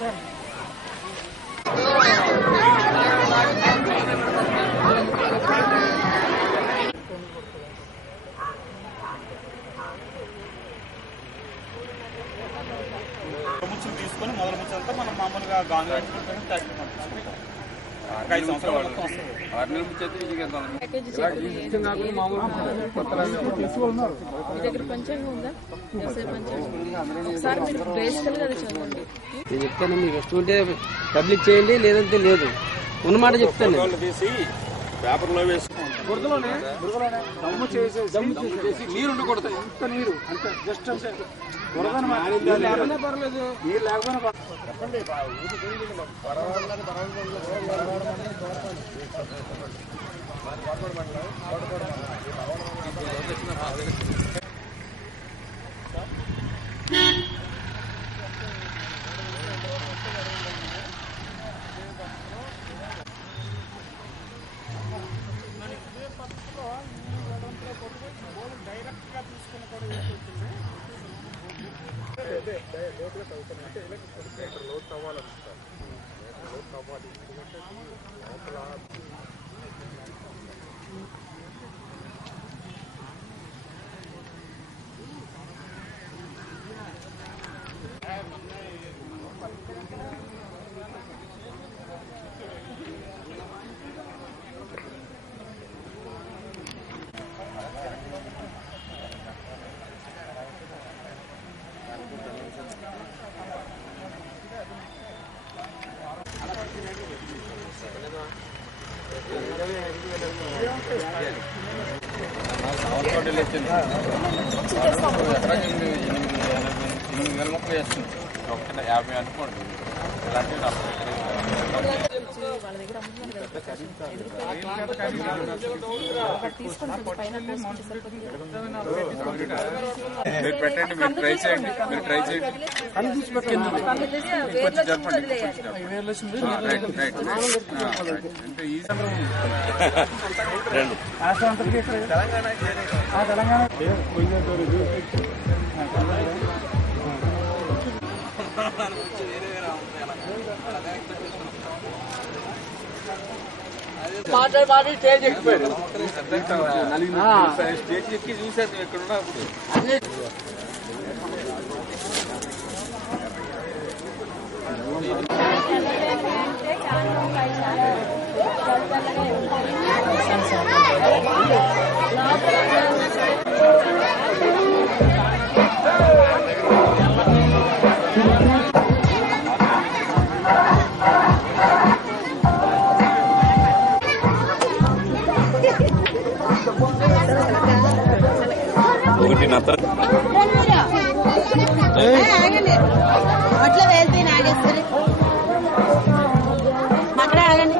ముచ్చులు తీసుకొని మొదల ముచ్చంతా మనం మామూలుగా గాను పెట్టుకుంటాం ట్యాక్టర్ పంపిస్తాం. 5 సంవత్సరాలు మొత్తం వస్తుంది. 6 నెలల ముచ్చ అయితే చెప్తాను మీకు వస్తుంటే పబ్లిక్ చేయండి, లేదంటే లేదు. ఉన్నమాట చెప్తాను. పేపర్లో వేసుకుంటాం దమ్ము చేసి నీరు ఉండకూడదు. ఇంత నీరు అంతే, జస్ట్ అంటే పర్లేదు, నీరు లేకపోయినా చెప్పండి. డైరెక్ట్ గా తీసుకుని కూడా లోతు తవ్వాలనుకుంటాను. లోతు తవ్వాలి, ఎందుకంటే ఎకరాకి 8,000 మొక్కలు వేస్తుంది. 50 అనుకోండి. మీరు పెట్టండి, మీరు ట్రై చేయండి, కొంచెం జరపండి. తెలంగాణ మాట్లాడి స్టేజ్ ఎక్కిపోయారు. స్టేజ్ ఎక్కి చూసారు ఎక్కడ ఉన్నప్పుడు. అట్లా వెళ్తే నాగేశ్వరి అక్కడ ఆగండి.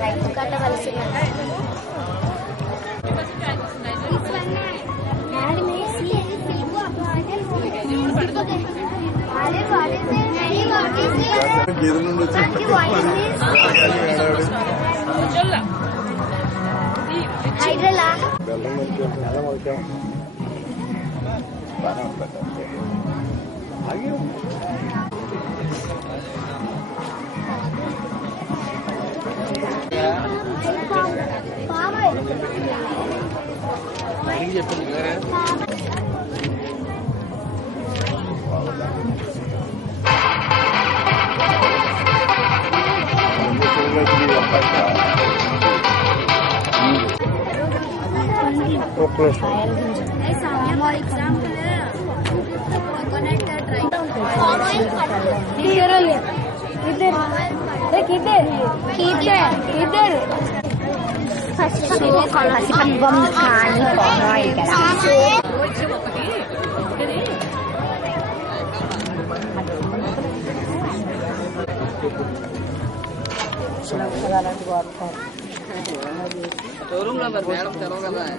రైతు కట్టవలసి Masih penbom sekali pokoknya showroom lo madam chalo kada hai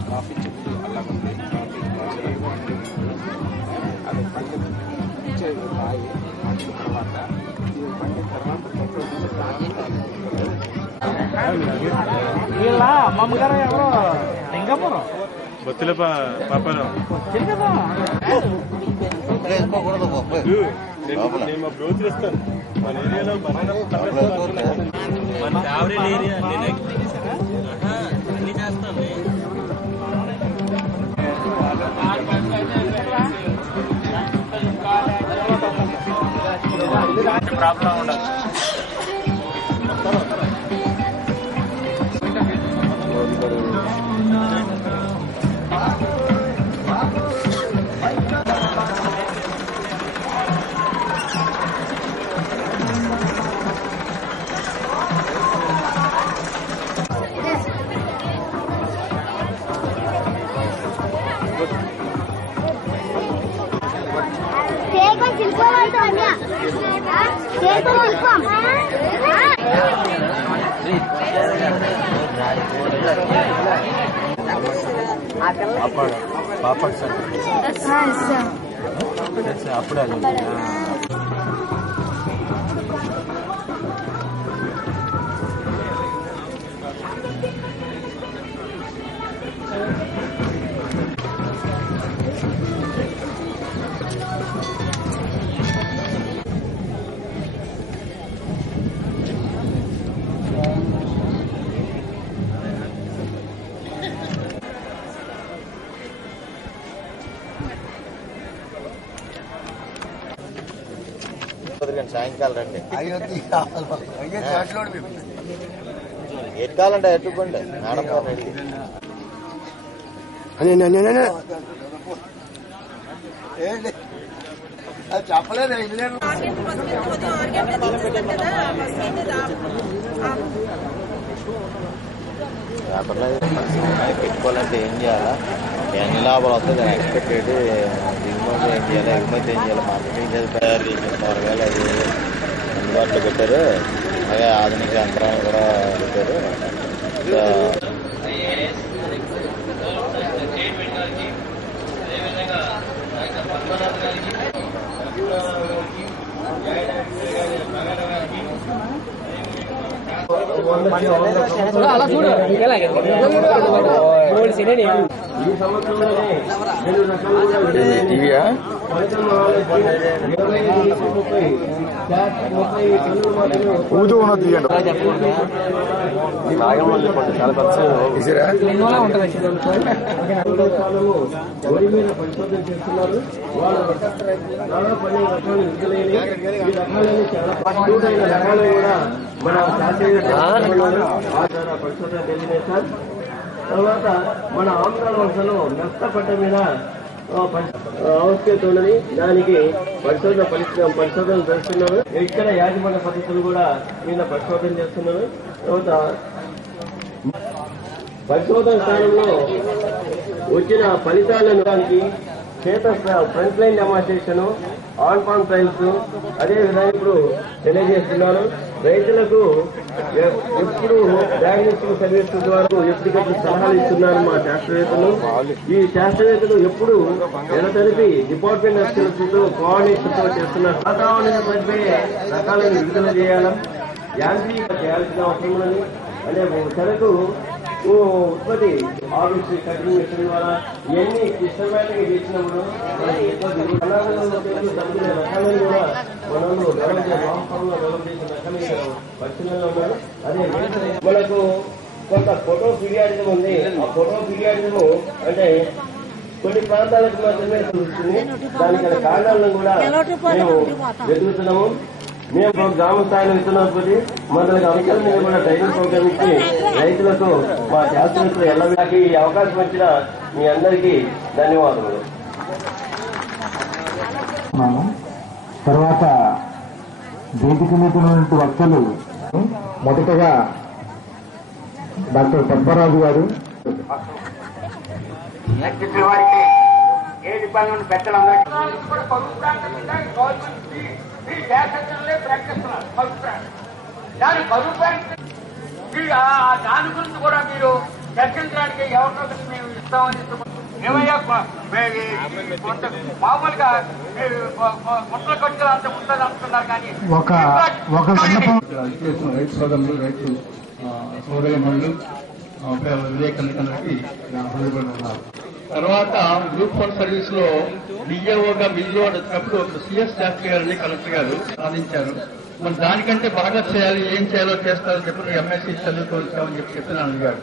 coffee chuttu allag undi అది పండించే కాయ పండిన తర్వాత ఇది పండిన తర్వాత వీళ్ళ అమ్మమ్మగారు ఎవరో లింగపురం బొత్తుల పాపారావు నేను మా బ్రోచర్ ఇస్తాను మన ఏరియాలో మన ఫేవరెట్ ఏరియా అన్ని చేస్తాను ప్రాబ్లం ఉండదు పాపడ్ సార్ అప్పుడే సాయంకాలం రండి ఎట్కాలంటే ఎట్టుకోండి మేడం చెప్పలేదు పేపర్లో పెట్టుకోవాలంటే ఏం చేయాలా ఎన్ని లాభాలు వస్తుంది దాన్ని ఎక్స్పెక్టెడ్ దిగుమతి ఏం చేయాలి ఎగుమతి ఏం చేయాలి మార్కెటింగ్ చేసి తయారు చేసిన కూరగాయలు అది అందుబాటులో పెట్టారు అలాగే ఆధునిక యంత్రాలను కూడా పెట్టారు అలా చూడు ఈ సంవత్సరంలోనే 2 రకాలుగా ఊదు ఉన్నది చాలా వరి మీద పరిశోధన చేస్తున్నారు. వాళ్ళు చాలా పండిన రకాలు విడుదలైన ఈ రకాలని చాలా పట్టుదైన రకాలు కూడా మన శాస్త్రీయ పరిశోధన తెలియదు సార్. తర్వాత మన ఆంధ్ర భాషలో నష్టపడ్డ మీద ఆవశ్యకత ఉన్నది. దానికి పరిశోధన చేస్తున్నారు. ఇక్కడ యాజమాన్య పద్ధతులు కూడా మీద పరిశోధన చేస్తున్నారు. తర్వాత పరిశోధన స్థానంలో వచ్చిన ఫలితాలను దానికి చేత front line demonstration on farm trials అదే విధంగా ఇప్పుడు తెలియజేస్తున్నారు. రైతులకు ఎప్పుడు డయాగ్నోస్టిక్ సర్వీస్ ద్వారా ఎప్పటికప్పుడు సలహాలు ఇస్తున్నారు మా శాస్త్రవేత్తలు. ఈ శాస్త్రవేత్తలు ఎప్పుడు నెలతలిపి డిపార్ట్మెంట్ అఫీసర్స్తో కోఆర్డినేషన్ తో చేస్తున్నారు. వాతావరణం సరిపోయే రకాలను విడుదల చేయాలి, యాంత్రిక చేయాల్సిన అవసరం ఉన్నది. అంటే చెరకు ఉత్పత్తి ఆవిష్య కటింగ్ మిషన్ ద్వారా ఇవన్నీ సిస్టమేటిక్ చేసినప్పుడు డబ్బుల రకాలను కూడా మనలో డెవలప్ చేసిన రకాలు పరిశీలనలో ఉన్నారు. అదే మనకు కొంత ఫోటో పీరియాడిజం ఉంది. ఆ ఫోటో పీరియాడిజం అంటే కొన్ని ప్రాంతాలకు మాత్రమే చూస్తుంది. దానికి కారణాలను కూడా మేము వెతుకుతున్నాము. మేము గ్రామ స్థాయిలో ఇస్తున్నప్పటికీ మనకు అంశాల మీద కూడా ట్రైనింగ్ ప్రోగ్రామ్ ఇచ్చి రైతులకు మా శాస్త్రవేత్తలు ఎల్లవేళకి ఈ అవకాశం వచ్చిన మీ అందరికీ ధన్యవాదాలు. తర్వాత వేదిక మీద ఉన్నటువంటి వక్తలు మొదటగా డాక్టర్ పద్మరాజు గారు, వారికి ఏ డిపార్ట్మెంట్ పెద్దలందరికీ ప్రకటిస్తున్నారు. దాని దాని గురించి కూడా మీరు చర్చించడానికి ఎవరినో మేము ఇస్తామని ఏమయ్యా మామూలుగా గుంటలు కట్టుకుని అంత ఉంటుంది అంటున్నారు కానీ ఒక విన్నపం రైతు సోదరులు రైతు సోదరిమణులు వివేకానందకి ఉన్నారు. తర్వాత గ్రూప్ 1 సర్వీస్ లో బిఏఓగా బిల్లువాడు వచ్చినప్పుడు సిఎస్ శాస్త్రి గారిని కలెక్టర్ గారు సాధించారు. మరి దానికంటే బాగా చేయాలి, ఏం చేయాలో చేస్తారని చెప్పి ఎంఎస్సీ చదువుకోవచ్చామని చెప్పి చెప్పిన అడిగారు.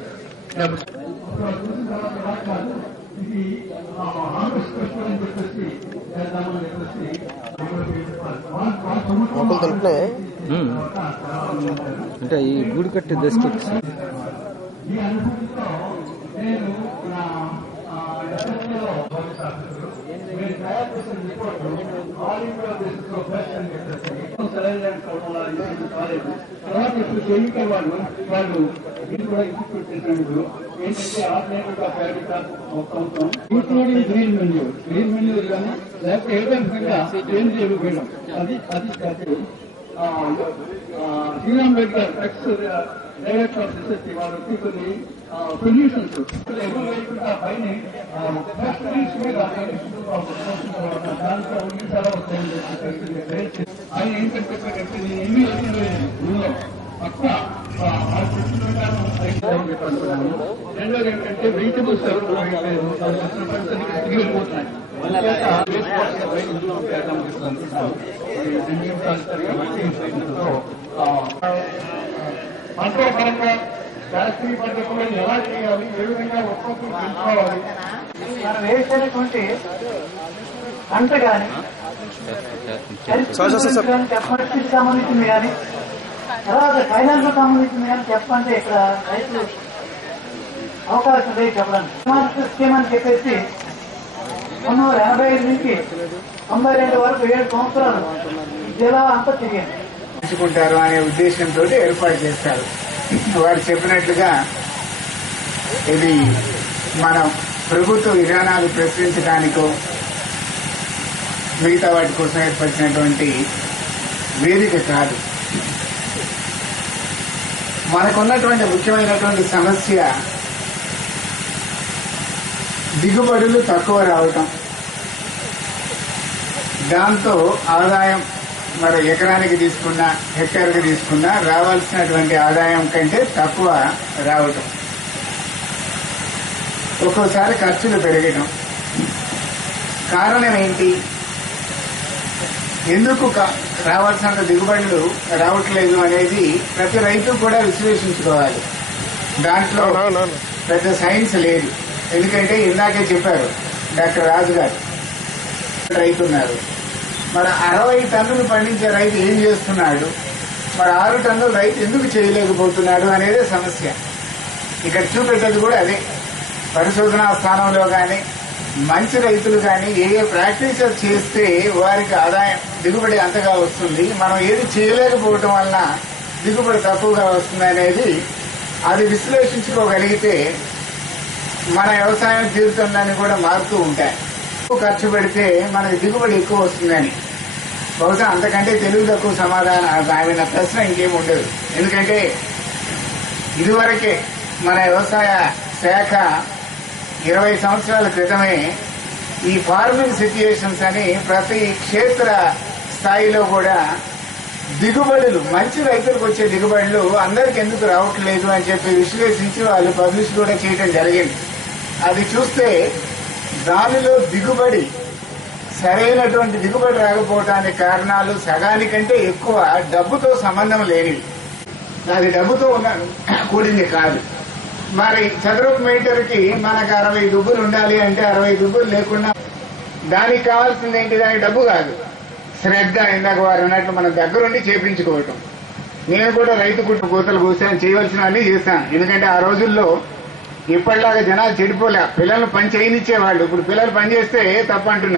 అంటే ఈ గూడు కట్టి దశకి ఈ అనుభూతితో నేను నా మీరు తయారు చేసిన రిపోర్ట్ ఆల్ ఇండియా బేసిస్ లో బెస్ట్ అని చెప్పేసి తర్వాత ఇప్పుడు కెమికల్ వాళ్ళు ఇది కూడా ఇన్స్టిట్యూట్ చేసినప్పుడు ఏంటంటే ఆర్గనైజ్డ్ మొత్తం ఇంక్లూడింగ్ గ్రీన్ మెన్యూ కానీ లేకపోతే ఏదో విధంగా ఏం చేయడం అది శ్రీరామ్ రెడ్డి గారు ఎక్స్ డైరెక్టర్ ఆఫ్ రీసెర్చ్ వాళ్ళు వచ్చి కొన్ని సొల్యూషన్స్ ఎవరు లేకుండా పైన దాంట్లో చాలా వస్తాయని ఆయన ఏం చెప్పారంటే పక్క రెండోది ఏంటంటే వెజిటబుల్స్ తిరిగిపోతున్నాయి. పంటల పరంగా శాస్త్రీయ పద్ధతిలో ఎలా చేయాలి, ఏ విధంగా ఉత్పత్తులు పెంచుకోవాలి, మనం వేసేటువంటి పంట కానీ చెప్పడానికి సంబంధించింది కానీ తర్వాత ఫైనాన్స్ సంబంధించింది కానీ చెప్పంటే ఇక్కడ రైతులు అవకాశం లేదు చెప్పడానికి. స్కీమ్ అని చెప్పేసి 1985 నుంచి 92 వరకు 7 సంవత్సరాలు జిల్లా అంతా తిరిగింది. పెంచుకుంటారు అనే ఉద్దేశంతో ఏర్పాటు చేస్తారు. వారు చెప్పినట్లుగా ఇది మనం ప్రభుత్వ విధానాలు ప్రశ్నించడానికో మిగతా వాటి కోసం ఏర్పరిచినటువంటి వేదిక కాదు. మనకున్నటువంటి ముఖ్యమైనటువంటి సమస్య దిగుబడులు తక్కువ రావటం, దాంతో ఆదాయం మరి ఎకరానికి తీసుకున్నా హెక్టార్కి తీసుకున్నా రావాల్సినటువంటి ఆదాయం కంటే తక్కువ రావటం, ఒక్కోసారి ఖర్చులు పెరగటం. కారణం ఏంటి? ఎందుకు రావాల్సినంత దిగుబడులు రావట్లేదు అనేది ప్రతి రైతు కూడా విశ్లేషించుకోవాలి. దాంట్లో పెద్ద సైన్స్ లేదు. ఎందుకంటే ఇందాకే చెప్పారు డాక్టర్ రాజు గారు, రైతు ఉన్నారు. మరి 60 టన్నులు పండించే రైతు ఏం చేస్తున్నాడు, మరి 6 టన్నులు రైతు ఎందుకు చేయలేకపోతున్నాడు అనేదే సమస్య. ఇక్కడ చూపెట్టేది కూడా అదే. పరిశోధనా స్థానంలో కానీ మంచి రైతులు కానీ ఏ ప్రాక్టీసెస్ చేస్తే వారికి ఆదాయం దిగుబడి అంతగా వస్తుంది, మనం ఏది చేయలేకపోవటం వలన దిగుబడి తక్కువగా వస్తుంది అనేది అది విశ్లేషించుకోగలిగితే మన వ్యవసాయం జీవితంలోని కూడా మారుతూ ఉంటాయి. ఖర్చు పెడితే మనకి దిగుబడి ఎక్కువ వస్తుందని బహుశా అంతకంటే తెలివి తక్కువ సమాధానం ఆమె ప్రశ్న ఇంకేం ఉండదు. ఎందుకంటే ఇదివరకే మన వ్యవసాయ శాఖ 20 సంవత్సరాల క్రితమే ఈ ఫార్మింగ్ సిచ్యుయేషన్స్ అని ప్రతి క్షేత్ర స్థాయిలో కూడా దిగుబడులు మంచి రైతులకు వచ్చే దిగుబడులు అందరికి ఎందుకు రావట్లేదు అని చెప్పి విశ్లేషించి వాళ్ళు పబ్లిష్ కూడా చేయడం జరిగింది. అది చూస్తే దానిలో దిగుబడి సరైనటువంటి దిగుబడి రాకపోవడానికి కారణాలు సగానికంటే ఎక్కువ డబ్బుతో సంబంధం లేనివి. అది డబ్బుతో కూడింది కాదు. మరి చదరపు మీటర్కి మనకు 60 దుబ్బులు ఉండాలి అంటే 60 దుబ్బులు లేకుండా దానికి కావాల్సింది ఏంటి? దానికి డబ్బు కాదు, శ్రద్ధ. ఇందాక వారు అన్నట్లు మన దగ్గరుండి చేపించుకోవటం. నేను కూడా రైతు కూతలు కూర్చొని చేయవలసినవన్నీ చేస్తాను. ఎందుకంటే ఆ రోజుల్లో ఇప్పటిలాగా జనాలు చెడిపోలే, పిల్లలు పని చేయనిచ్చేవాళ్ళు. ఇప్పుడు పిల్లలు పని చేస్తే తప్పంటున్నారు.